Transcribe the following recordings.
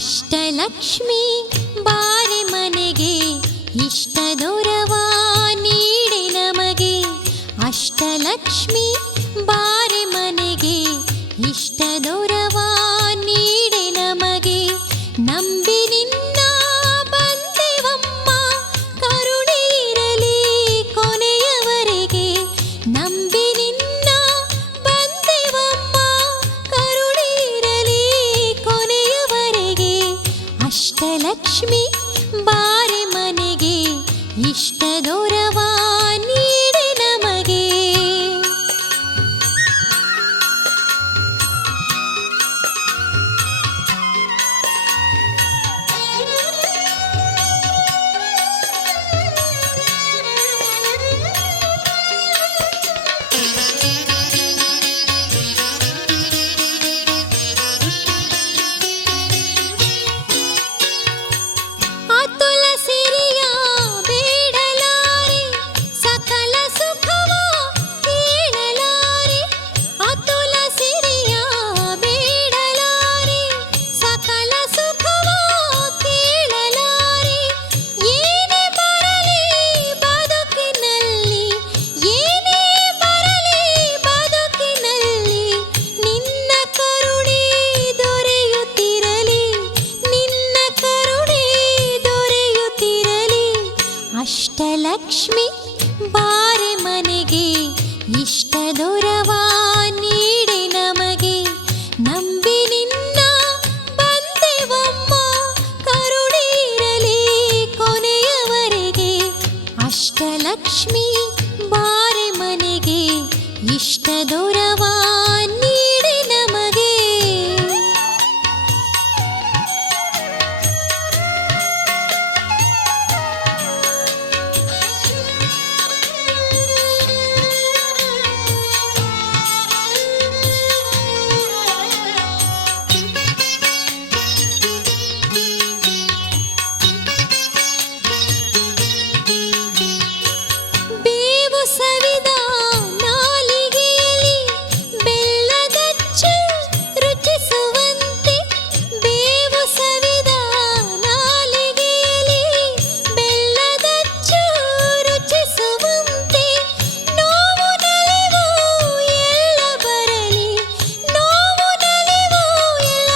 ಅಷ್ಟಲಕ್ಷ್ಮಿ ಬಾರೆ ಮನೆಗೆ ಇಷ್ಟದೊರವ ನೀಡೆ ನಮಗೆ. ಅಷ್ಟಲಕ್ಷ್ಮಿ ಬಾರೆ ಮನೆಗೆ ಇಷ್ಟದೊರವ ನೀಡೆ ನಮಗೆ. ನಂಬಿ ನಿನ್ನ ಬಂದೆವಮ್ಮ ಕರುಣೆ ಇರಲಿ ಕೊನೆಯವರೆಗೆ. ನಂಬಿ ನಿನ್ನ ಬಂದೆವಮ್ಮ ಕರುಣೆ ಇರಲಿ ಕೊನೆಯವರೆಗೆ. ಅಷ್ಟಲಕ್ಷ್ಮಿ ಬಾರೆ ಮನೆಗೆ ಇಷ್ಟದೊರವ ನೀಡೆ ನಮಗೆ. ಅತುಲ ಸಿರಿಯ ಬೇಡಲಾರೆ ಸಕಲ ಸುಖವ ಕೇಳಲಾರೆ. ಅತುಲ ಸಿರಿಯ ಬೇಡಲಾರೆ ಸಕಲ ಸುಖವ ಕೇಳಲಾರೆ. ಏನೇ ಬರಲಿ ಬದುಕಿನಲ್ಲಿ, ಏನೇ ಬರಲಿ ಬದುಕಿನಲ್ಲಿ ನಿನ್ನ ಕರುಣೆ ದೊರೆಯುತ್ತಿರಲಿ, ನಿನ್ನ ಕರುಣೆ ದೊರೆಯುತ್ತಿರಲಿ. ಅಷ್ಟಲಕ್ಷ್ಮಿ ಬಾರೆ ಮನೆಗೆ ಇಷ್ಟದೊರವ ನೀಡೆ ನಮಗೆ. ನಂಬಿ ನಿನ್ನ ಬಂದೆವಮ್ಮ ಕರುಣೆ ಇರಲಿ ಕೊನೆಯವರೆಗೆ. ಅಷ್ಟಲಕ್ಷ್ಮಿ ಬಾರೆ ಮನೆಗೆ ಇಷ್ಟದೊರವ ನೀಡೆ ನಮಗೆ. ಬೇವು ಸವಿದ ನಾಲಿಗೆಯಲ್ಲಿ ಬೆಲ್ಲದಚ್ಚು ರುಚಿಸುವಂತೆ. ಬೇವು ಸವಿದ ನಾಲಿಗೆಯಲ್ಲಿ ಬೆಲ್ಲದಚ್ಚು ರುಚಿಸುವಂತೆ. ನೋವು ನಲಿವು ಎಲ್ಲ ಬರಲಿ, ನೋವು ನಲಿವು ಎಲ್ಲ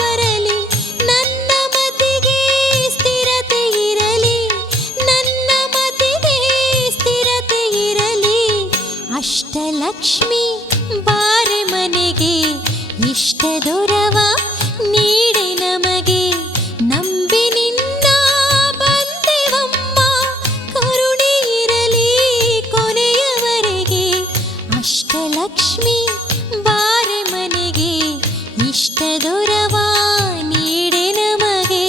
ಬರಲಿ. ನನ್ನ ಮತಿಗೆ ಸ್ಥಿರತೆ ಇರಲಿ, ನನ್ನ ಮತಿಗೆ ಸ್ಥಿರತೆ ಇರಲಿ. ಅಷ್ಟಲಕ್ಷ್ಮಿ ಬಾರೆ ಮನೆಗೆ ಇಷ್ಟದೊರವ ನೀಡೆ ನಮಗೆ. ನಂಬಿ ನಿನ್ನ ಬಂದೆವಮ್ಮ ಕರುಣೆ ಇರಲಿ ಕೊನೆಯವರೆಗೆ. ಅಷ್ಟಲಕ್ಷ್ಮಿ ಬಾರೆ ಮನೆಗೆ ಇಷ್ಟದೊರವ ನೀಡೆ ನಮಗೆ.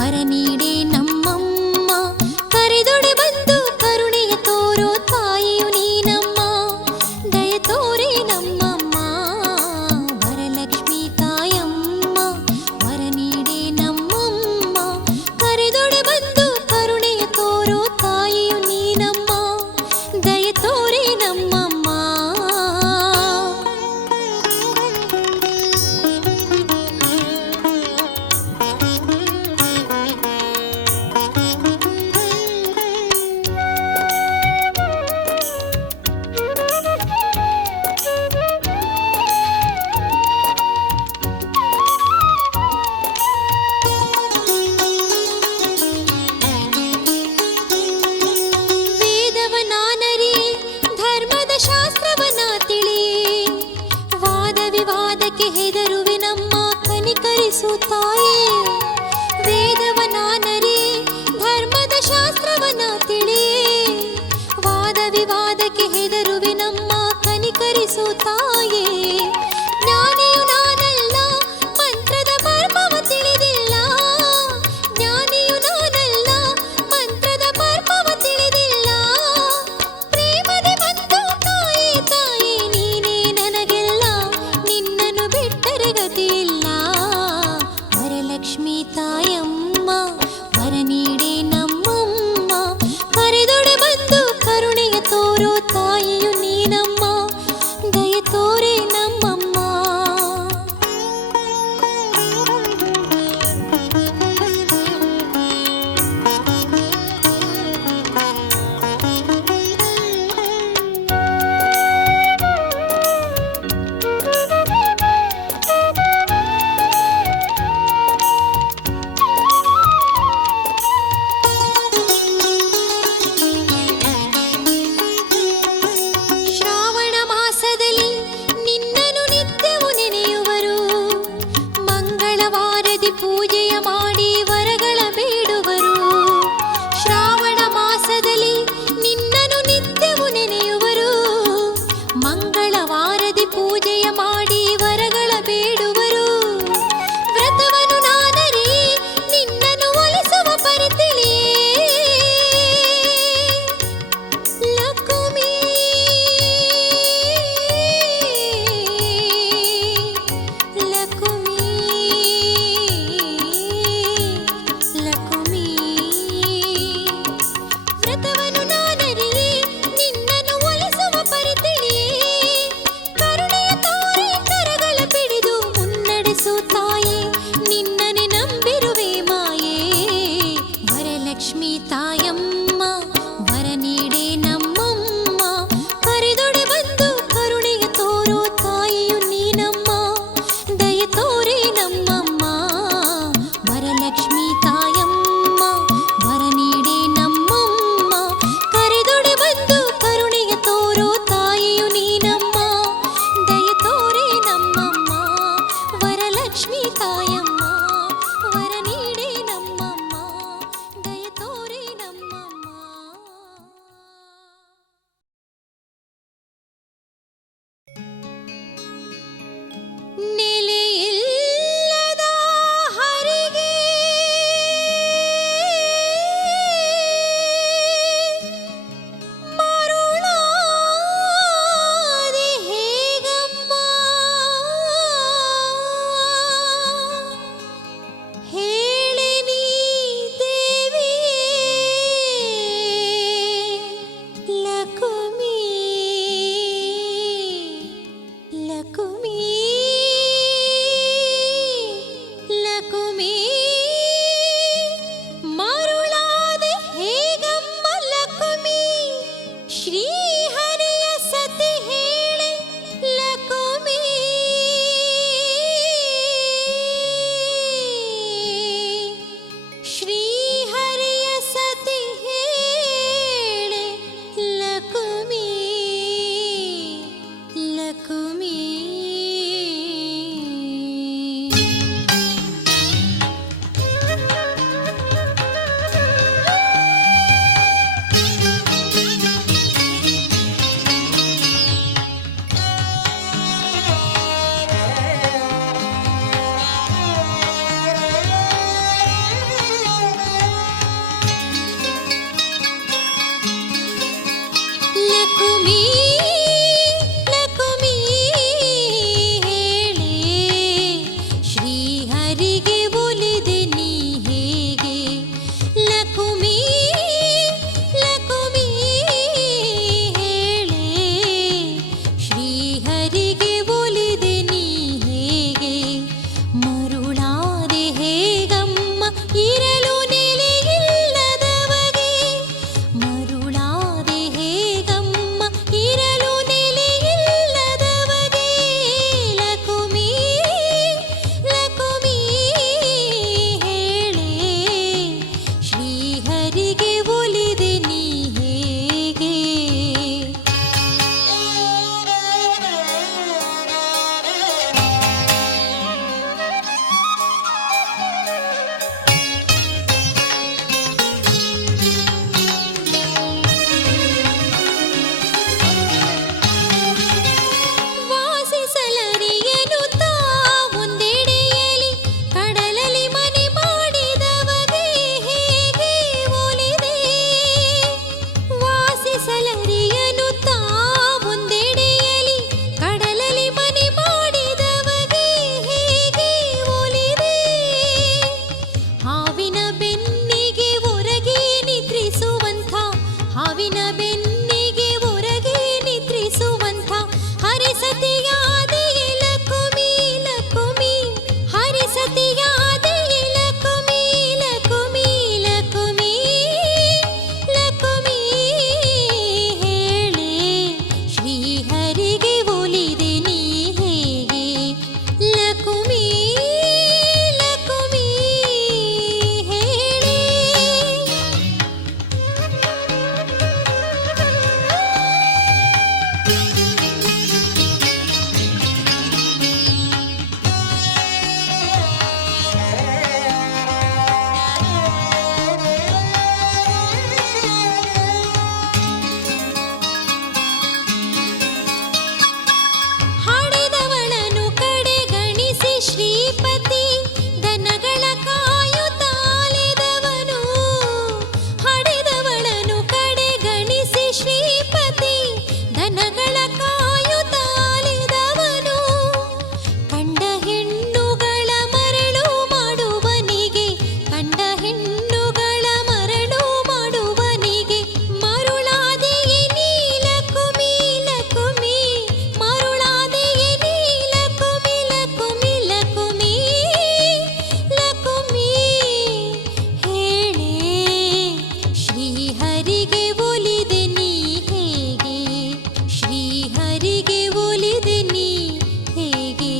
ವರ ನೀಡೆ ನಮ್ಮಮ್ಮ ಕರೆದೊಡೆ ಬಂದು ಕರುಣೆಯ ತೋರೋ ತಾಯಿಯು ನೀನಮ್ಮ ದಯ ತೋರೆ ನಮ್ಮಮ್ಮ ವರಲಕ್ಷ್ಮಿ ತಾಯಮ್ಮ ವರ ನೀಡೆ ನಮ್ಮಮ್ಮ ಕರೆದೊಡೆ ಬಂದು ಕರುಣೆಯ ತೋರೋ ತಾಯಿಯು ನೀನಮ್ಮ ದಯ ತೋರೆ ನಮ್ಮಮ್ಮ. ವೇದವನಾನರಿ ಧರ್ಮದ ಶಾಸ್ತ್ರವನ ತಿಳಿ ವಾದ ವಿವಾದಕ್ಕೆ ಹೆದರುವೆ ನಮ್ಮ ಕನಿಕರಿಸು ತಾಯೇ ವೇದವನಾನರಿ ಧರ್ಮದ ಶಾಸ್ತ್ರವನ ತಿಳಿ ವಾದ ವಿವಾದಕ್ಕೆ ಹೆದರುವೆ ನಮ್ಮ ಕನಿಕರಿಸು ತಾಯೇ ಜ್ಞಾನಿಯು ನಾನಲ್ಲ ಮಂತ್ರದ ಮರ್ಮವ ತಿಳಿದಿಲ್ಲ ಜ್ಞಾನಿಯು ನಾನಲ್ಲ ಮಂತ್ರದ ಮರ್ಮವ ತಿಳಿದಿಲ್ಲ ಪ್ರೇಮದೆ ಬಂದು ತಾಯೇ ತಾಯೇ ನೀನೇ ನನಗೆಲ್ಲ ನಿನ್ನನ್ನು ಬಿಟ್ಟರೆ ಗತಿಯಿಲ್ಲ ವರಲಕ್ಷ್ಮಿ ತಾಯಮ್ಮ ವರ ನೀಡೆ ನಮ್ಮಮ್ಮ ಕರೆದೊಡೆ ಬಂದು ಕರುಣೆಯ ತೋರೋ ತಾಯಿಯು ನೀನಮ್ಮ ದಯ ತೋರೆ ಶ್ರೀಹರಿಗೆ ಒಲಿದೆ ನೀ ಹೇಗೆ ಮರುಳಾದೆ ಹೇಗಮ್ಮ ಇರಲು ನೆಲೆಯಿಲ್ಲದವಗೆ ಮರುಳಾದೆ ಹೇಗಮ್ಮ ಇರಲು ನೆಲೆಯಿಲ್ಲದವಗೆ ಲಕುಮಿ ಲಕುಮಿ ಹೇಳೆ ಶ್ರೀಹರಿಗೆ ಒಲಿದೆ ನೀ ಹೇಗೆ ವಾಸಿಸಲರಿಯನು ತಾ ಒಂದೆಡೆಯಲಿ ಕಡಲಲಿ ಮನೆ ಮಾಡಿದವಗೆ ಹೇಗೆ ಒಲಿದೆ ವಾಸಿಸಲರಿಯನು ತಾ ಒಂದೆಡೆಯಲಿ ಕಡಲಲಿ ಮನೆ ಮಾಡಿದವಗೆ ಹೇಗೆ ಒಲಿದೆ ಹಾವಿನ ಬೆನ್ನಿಗೆ ಒರಗಿ ನಿದ್ರಿಸುವಂಥ ಹಾವಿನ ಬೆನ್ನಿಗೆ ಒರಗಿ ನಿದ್ರಿಸುವಂಥ ಹರಿಸತಿಯಾದೆ ಲಕುಮಿ ಲಕುಮಿ ಹರಿಸತಿಯಾದೆ ಲಕುಮಿ ಲಕುಮಿ ಲಕುಮಿ ಲಕುಮಿ ಹೇಳೆ ಶ್ರೀಹರಿಗೆ ಒಲಿದೆ ನೀ ಹೇಗೆ ಲಕುಮಿ ಲಕುಮಿ ಹೇಳೆ ಹಡೆದವಳನು ಕಡೆಗಣಿಸಿ ಶ್ರೀಪತಿ ದನಗಳ ಕಾಯುತ್ತಾಲೆದವನು ಹಡೆದವಳನು ಕಡೆಗಣಿಸಿ ಶ್ರೀಪತಿ ದನಗಳ ಕಾಯುತ್ತಾಲೆದವನು ಕಂಡ ಹೆಣ್ಣುಗಳ ಮರಳು ಮಾಡುವನಿಗೆ ಕಂಡ ಹೆಣ್ಣುಗಳ ಮರಳು ಮಾಡುವನಿಗೆ ಮರುಳಾದೆಯೇ ನೀ ಲಕುಮಿ ಲಕುಮಿ ಮರುಳಾದೆಯೇ ನೀ ಲಕುಮಿ ಲಕುಮಿ ಲಕುಮಿ ಲಕುಮಿ ಹೇಳೆ ಶ್ರೀಹರಿಗೆ ಒಲಿದೆ ನೀ ಹೇಗೆ ಶ್ರೀಹರಿಗೆ ಒಲಿದೆ ನೀ ಹೇಗೆ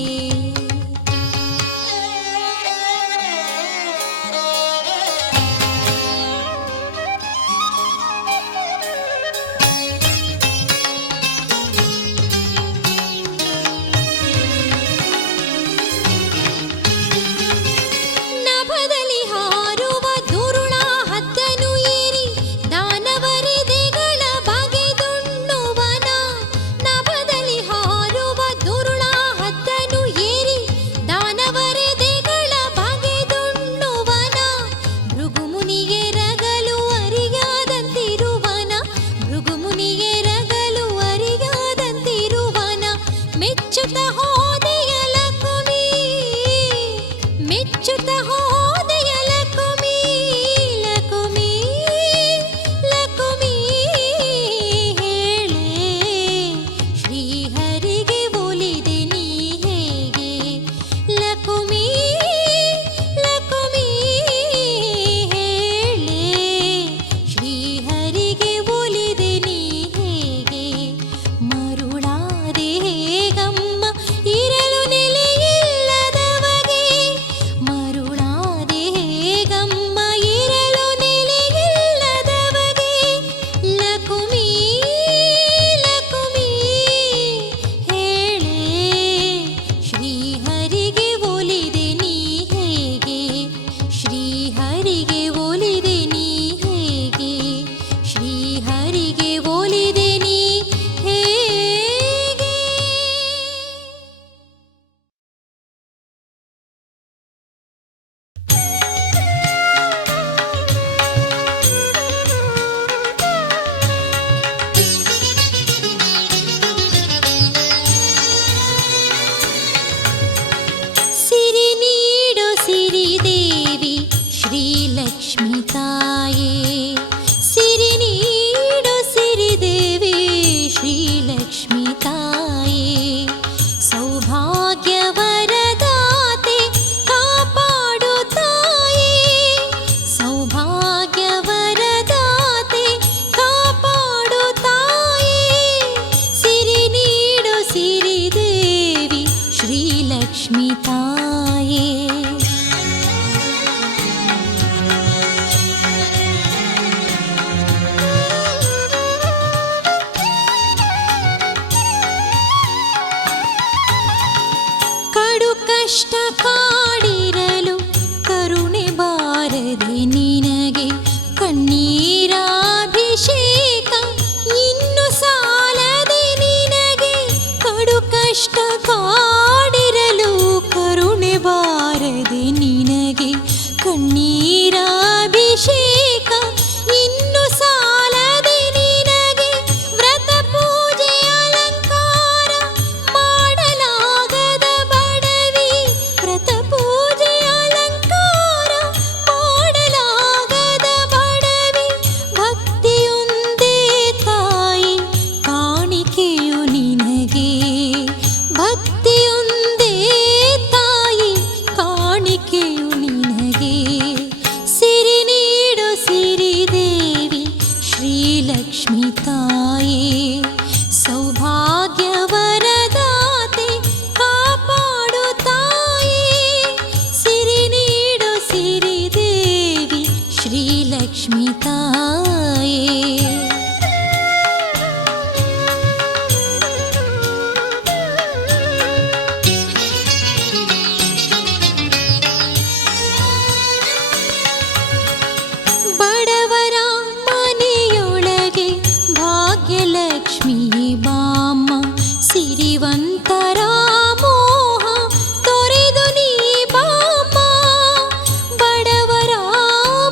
ನಭದಲ್ಲಿ ಹಾರುವ ದುರುಳ ಹದ್ದನು ಏರಿ ದಾನವರಿದೆಗಳ ಬಗೆದುಣ್ಣುವನ ನಭದಲ್ಲಿ ಹಾರುವ ದುರುಳ ಹದ್ದನು ಏರಿ ದಾನವರಿದೆಗಳ ಬಗೆದುಣ್ಣುವನ ಭೃಗುಮುನಿಗೆ ರಗಲು ಅರಿಯಾದಂತಿರುವನ ಭೃಗುಮುನಿಗೆ ರಗಲು ಅರಿಯಾದಂತಿರುವನ ಮೆಚ್ಚುತ್ತ ಹೋದೆಯ ಲಕುಮಿ ಮೆಚ್ಚುತ್ತ ಹೋದೆಯ ಲಕುಮಿ ಲಕುಮಿ ಲಕುಮಿ ಹೇಳೆ ಶ್ರೀಹರಿಗೆ ಒಲಿದೆ ನೀ ಹೇಗೆ ಲಕುಮಿ ಲಕುಮಿ ಹೇಳೆ ಶ್ರೀಹರಿಗೆ ಒಲಿದೆ ನೀ ಹೇಗೆ ಮರುಳಾದೆ ಹೇಗಮ್ಮ ಕಷ್ಟ ಕಾಡಿರಲು ಕರುಣೆ ಬಾರದೆ ನಿನಗೆ ಕಣ್ಣೀರ ಅಭಿಷೇಕ ಇನ್ನು ಸಾಲದೆ ನಿನಗೆ ವ್ರತ ಪೂಜೆ ಅಲಂಕಾರ ಮಾಡಲಾಗದ ಬಡವಿ ವ್ರತ ಪೂಜೆ ಅಲಂಕಾರ ಮಾಡಲಾಗದ ಬಡವಿ ಭಕ್ತಿಯೊಂದೇ ತಾಯಿ ಕಾಣಿಕೆಯು ನಿನಗೆ ಭಕ್ತಿಯೊಂದೇ ತಾಯಿ ಕಾಣಿಕೆಯು ನಿನಗೆ ಸಿರಿ ನೀಡು ಸಿರಿದೇವಿ ಶ್ರೀಲಕ್ಷ್ಮಿ ತಾಯೇ ಸೌಭಾಗ್ಯ ವರದಾತೆ ಕಾಪಾಡು ತಾಯೇ ಸಿರಿ ನೀಡು ಸಿರಿದೇವಿ ಶ್ರೀಲಕ್ಷ್ಮಿ ತಾಯೇ ಬಡವರ ಮನೆಯೊಳಗೆ ಭಾಗ್ಯಲಕ್ಷ್ಮಿಯೇ ಬಾಮ್ಮ ಸಿರಿವಂತರ ಮೋಹ ತೊರೆದು ನೀ ಬಾಮ್ಮ ಬಡವರ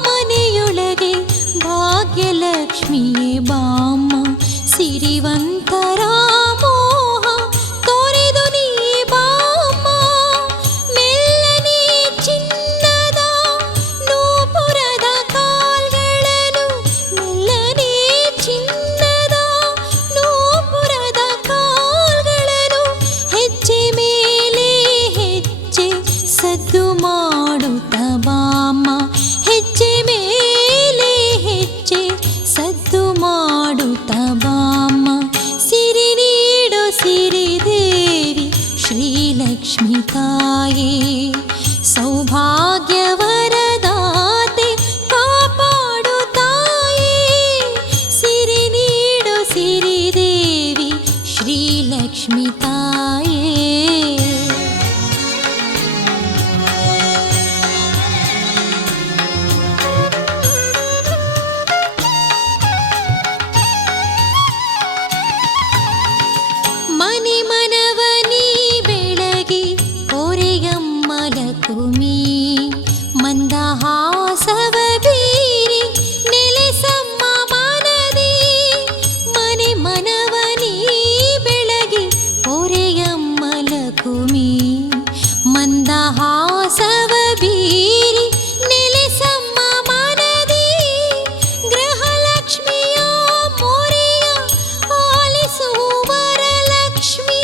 ಮನೆಯೊಳಗೆ ಭಾಗ್ಯಲಕ್ಷ್ಮಿಯೇ ಬಾಮ್ಮ ಸಿರಿವಂತರ ಮೋಹ ತೊರೆದು ನೀ ಬಾಮ್ಮ ಮೆಲ್ಲನೆ ಚಿನ್ನದ ನೂಪುರದ ಕಾಲ್ಗಳನ್ನು ಮೆಲ್ಲನೆ ಚಿನ್ನದ ನೂಪುರದ ಕಾಲ್ಗಳನ್ನು ಹೆಜ್ಜೆ ಮೇಲೆ ಹೆಜ್ಜೆ ಸದ್ದು ಮಾಡುತ್ತ ಬಾಮ್ಮ ಹೆಜ್ಜೆ ಮೇಲೆ ಹೆಜ್ಜೆ ಸದ್ದು ಮಾಡುತ್ತ ಬಾಮ್ಮ ಸಿರಿ ನೀಡು ಸಿರಿದೇವಿ ಶ್ರೀಲಕ್ಷ್ಮಿ ತಾಯೇ ಸೌಭಾಗ್ಯ ವರದಾತೆ ಕಾಪಾಡು ತಾಯೇ ಸಿರಿ ನೀಡು ಸಿರಿದೇವಿ ಶ್ರೀಲಕ್ಷ್ಮಿ ತಾಯೇ ಮನೆ ಮನವನಿ ಬೆಳಗಿ ಒರೆಯಮ್ಮಲಕುಮಿ ಮಂದಹಾಸವ ಬೀರಿ ನೆಲೆಸಮ್ಮ ಮನದಿ ಮನೆ ಮನವನಿ ಬೆಳಗಿ ಒರೆಯಮ್ಮಲಕುಮಿ ಮಂದಹಾಸವ ಬೀರಿ ನೆಲೆಸಮ್ಮ ಮನದಿ ಗೃಹಲಕ್ಷ್ಮಿಯ ಮೊರೆಯ ಆಲಿಸುವರ ಲಕ್ಷ್ಮಿ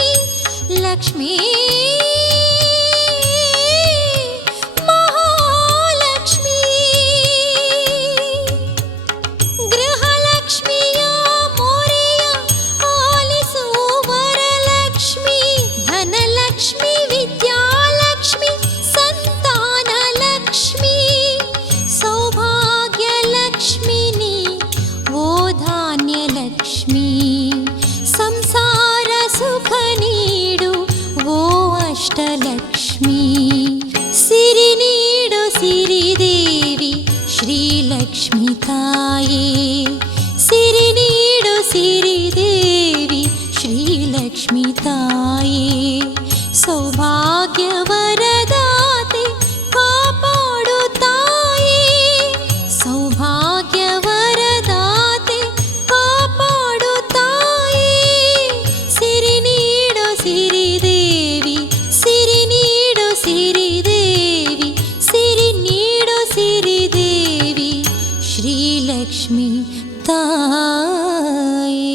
ಲಕ್ಷ್ಮೀ ಮಹಾಲಕ್ಷ್ಮಿ ಗೃಹಲಕ್ಷ್ಮಿಯ ಮೊರೆಯ ಆಲಿಸುವರ ಲಕ್ಷ್ಮಿ ಧನಲಕ್ಷ್ಮಿ ವಿದ್ಯಾಲಕ್ಷ್ಮಿ ಸಂತಾನ ಲಕ್ಷ್ಮಿ ಸೌಭಾಗ್ಯ ಲಕ್ಷ್ಮಿನಿ ಓ ಧಾನ್ಯ ಲಕ್ಷ್ಮಿ ಸಂಸಾರ ಸುಖ ನೀಡು ಓ ಅಷ್ಟಲಕ್ಷ್ಮಿ ಸಿರಿ ನೀಡು ಸಿರಿದೇವಿ ಶ್ರೀಲಕ್ಷ್ಮಿ ತಾಯೇ ಸಿರಿ ನೀಡು ಸಿರಿದೇವಿ ಶ್ರೀಲಕ್ಷ್ಮಿ ತಾಯೇ ಸೌಭಾಗ್ಯ ವರದಾತೆ ಕಾಪಾಡು ತಾಯೇ ಸೌಭಾಗ್ಯ ವರದಾತೆ ಕಾಪಾಡು ತಾಯೇ ಸಿರಿ ನೀಡು ಸಿರಿದೇವಿ ಸಿರಿ ನೀಡು ಸಿರಿದೇವಿ ಸಿರಿ ನೀಡು ಸಿರಿದೇವಿ ಶ್ರೀಲಕ್ಷ್ಮಿ ತಾಯೇ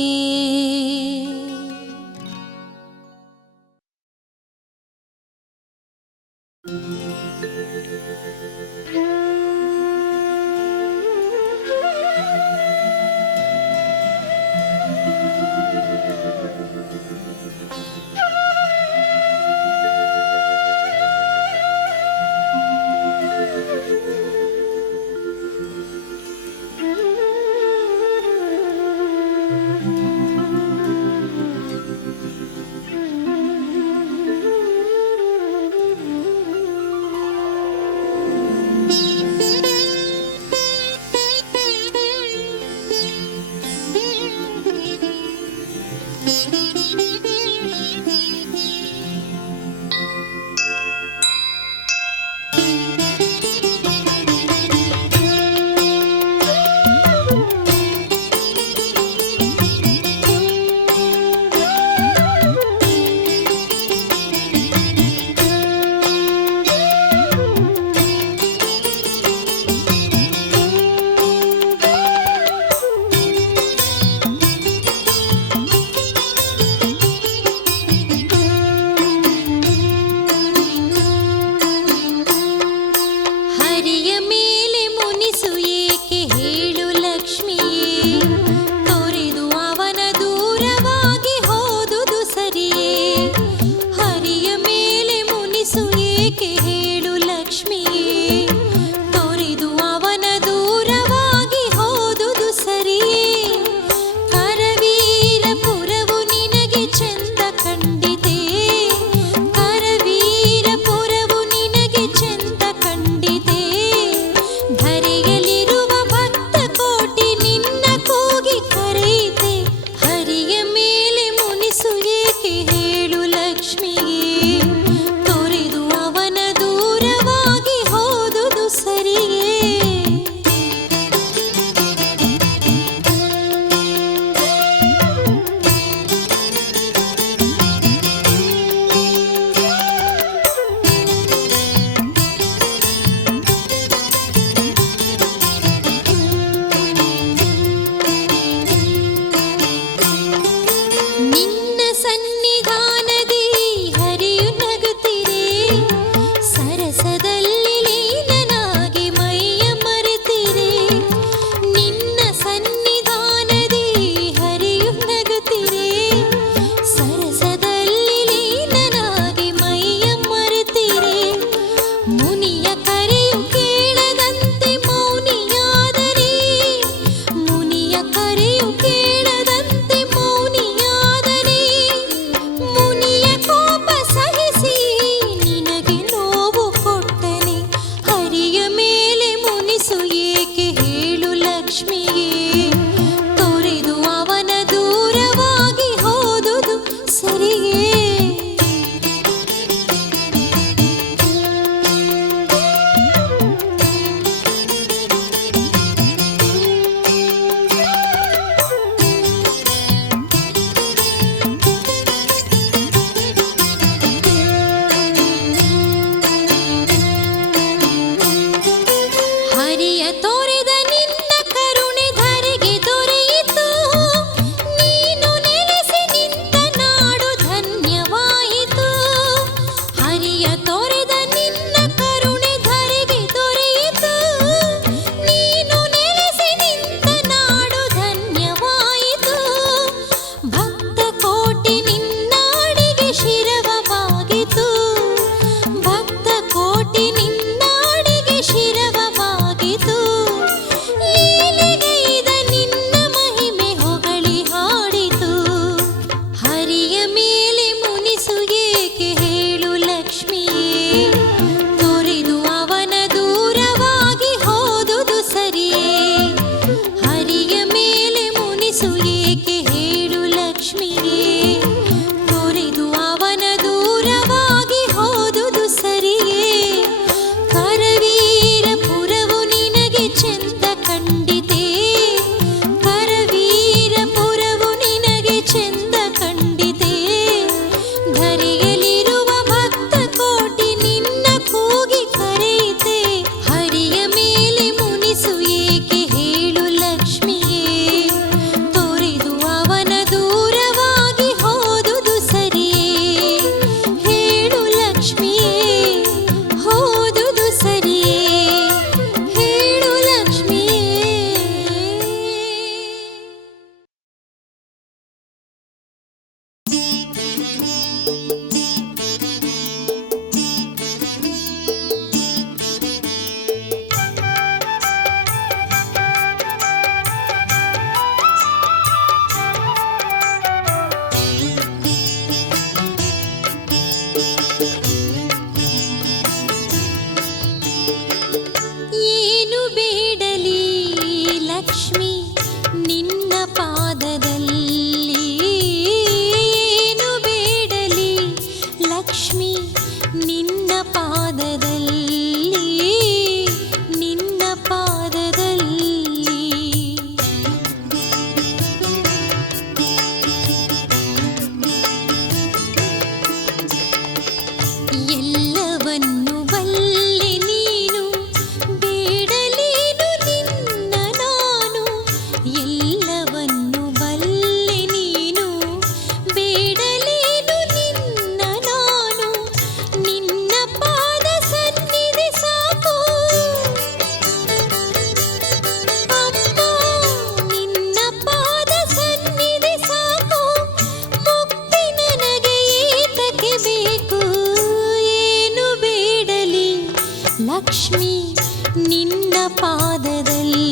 ಪಾದದಲ್ಲಿ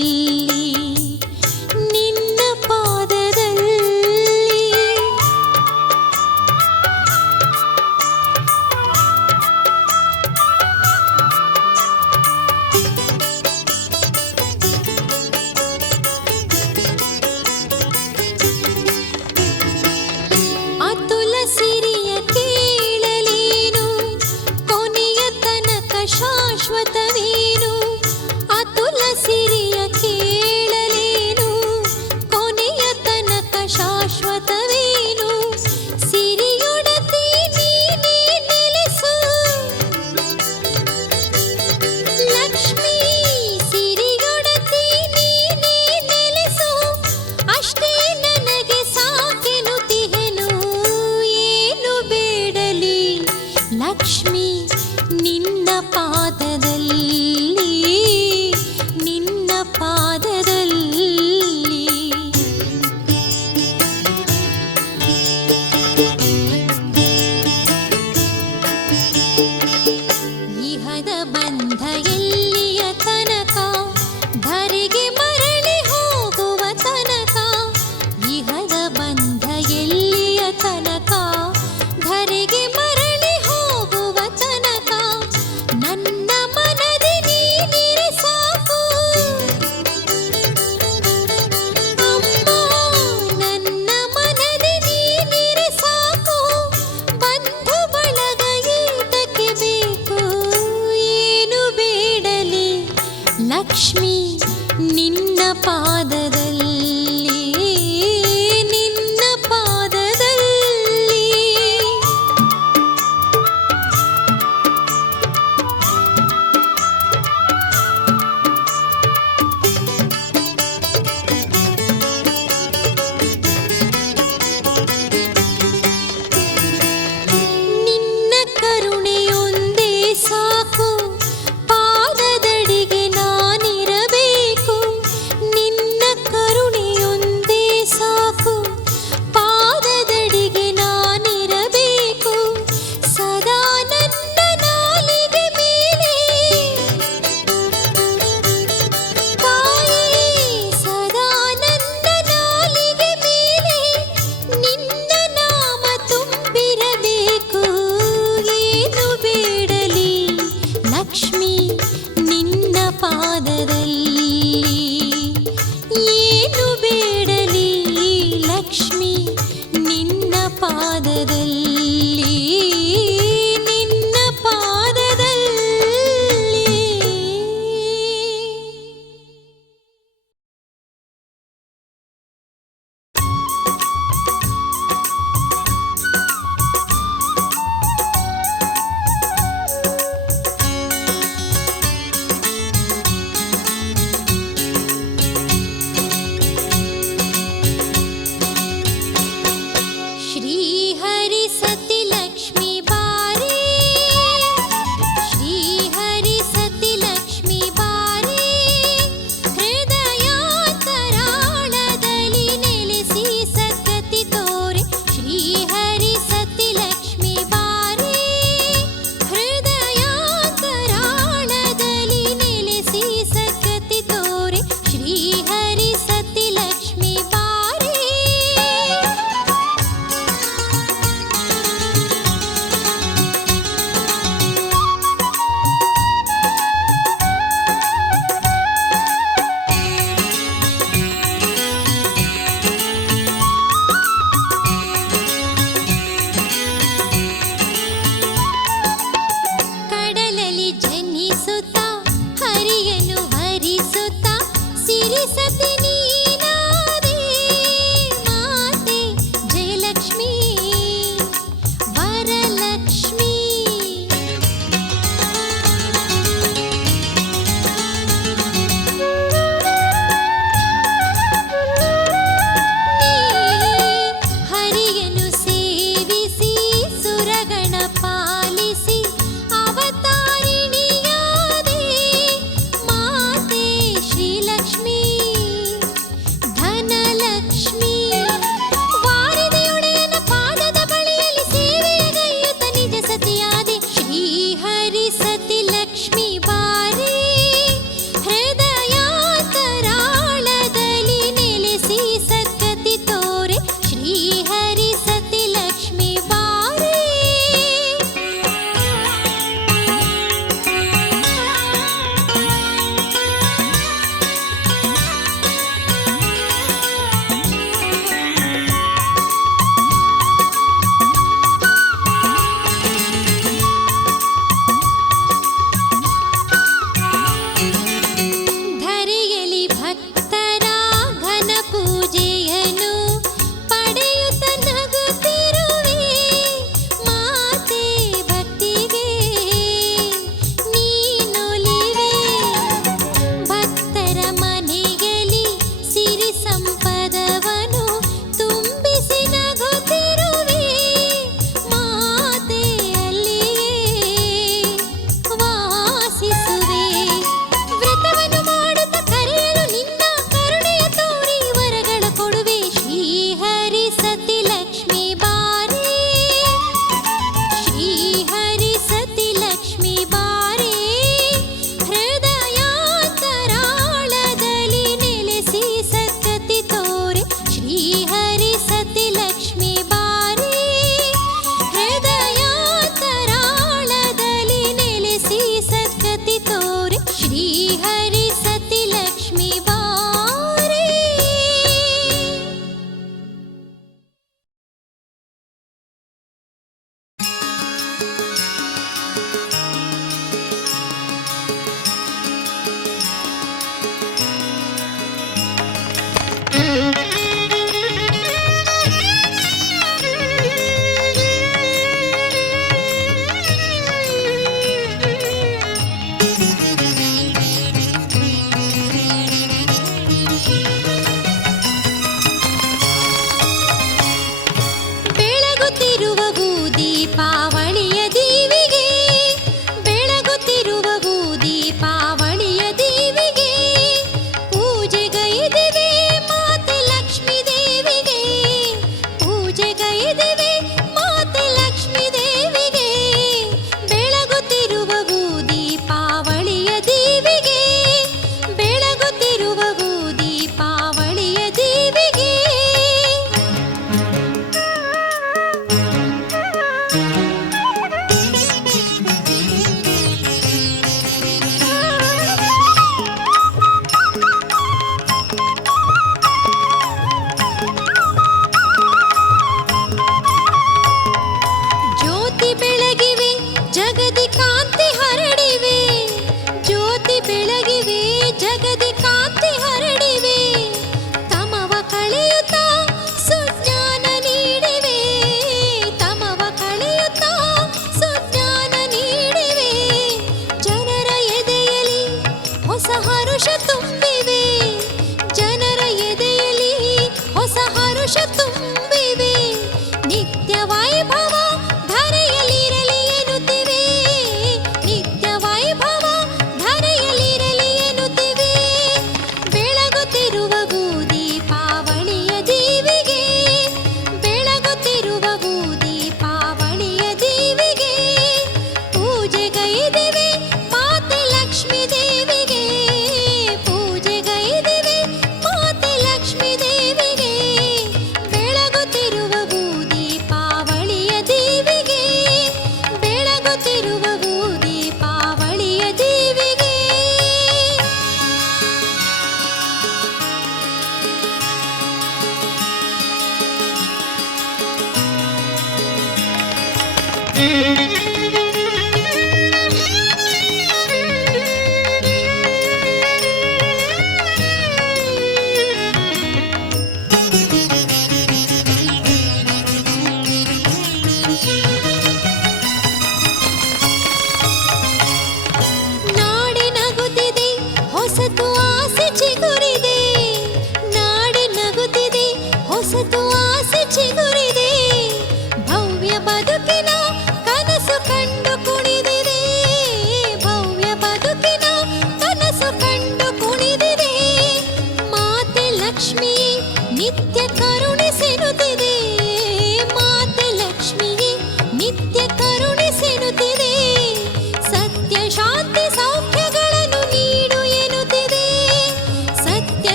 ನಿನ್ನ ಪಾದದಲ್ಲಿ ಅತುಲ ಸಿರಿಯ ಕೇಳಲೇನು ಕೊನೆಯ ತನಕ ಶಾಶ್ವತವೇನು ಅತುಲ ಸಿರಿಯ ಕೇಳಲೇನು ಕೊನೆಯ ತನಕ ಶಾಶ್ವತವೇನು ಸಿರಿಯೊಡತಿ ನೀನೇ ನೆಲೆಸು ಲಕ್ಷ್ಮೀ ಸಿರಿಯೊಡತಿ ನೀನೇ ನೆಲೆಸು ಅಷ್ಟೇ ನನಗೆ ಸಾಕೆನುತಿಹೆನು ಏನು ಬೇಡಲಿ ಲಕ್ಷ್ಮೀ